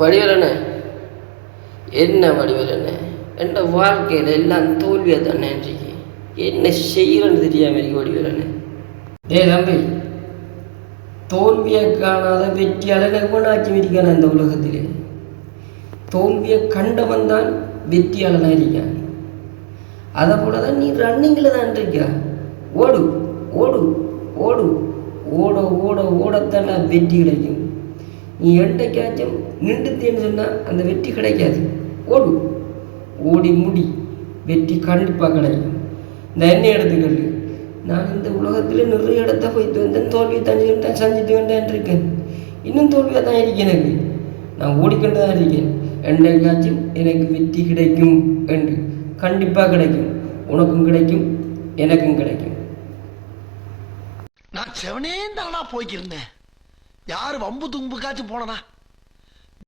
வடிவேலண்ணே, என்ன வடிவேலண்ணே, என் வாழ்க்கையில் எல்லாம் தோல்வியாக தானே இன்றைக்கு. என்ன செய்யறன்னு தெரியாமல் இருக்கு வடிவேலண்ணே. தம்பி, தோல்வியை காணாத வெற்றியாளனை ஆட்சி இருக்கான இந்த உலகத்திலே. தோல்வியை கண்டவன் தான் வெற்றியாளனாக இருக்கான். அதை போல தான் நீ ரன்னிங்கில் தான் இருக்க. ஓடு ஓடு ஓடு, ஓட ஓட ஓடத்தாண்டா வெற்றி கிடைக்கும். நீ எண்டைக்காச்சும் நின்றுத்தேன்னு சொன்னால் அந்த வெற்றி கிடைக்காது. ஓடு, ஓடி முடி, வெற்றி கண்டிப்பாக கிடைக்கும். இந்த எண்ணெய் எடுத்துக்கள், நான் இந்த உலகத்தில் நிறைய இடத்த போய்த்து வந்தேன், தோல்வியை தான் செஞ்சுட்டு வேண்டான் இருக்கேன். இன்னும் தோல்வியாக தான் இருக்கேன். எனக்கு நான் ஓடிக்கொண்டு தான் இருக்கேன். எண்டைக்காச்சும் எனக்கு வெற்றி கிடைக்கும் என்று கண்டிப்பாக கிடைக்கும். உனக்கும் கிடைக்கும், எனக்கும் கிடைக்கும். நான் செவனே தானா போய்க்கிருந்தேன். யாரு வம்பு தும்புக்காச்சும் போனனா?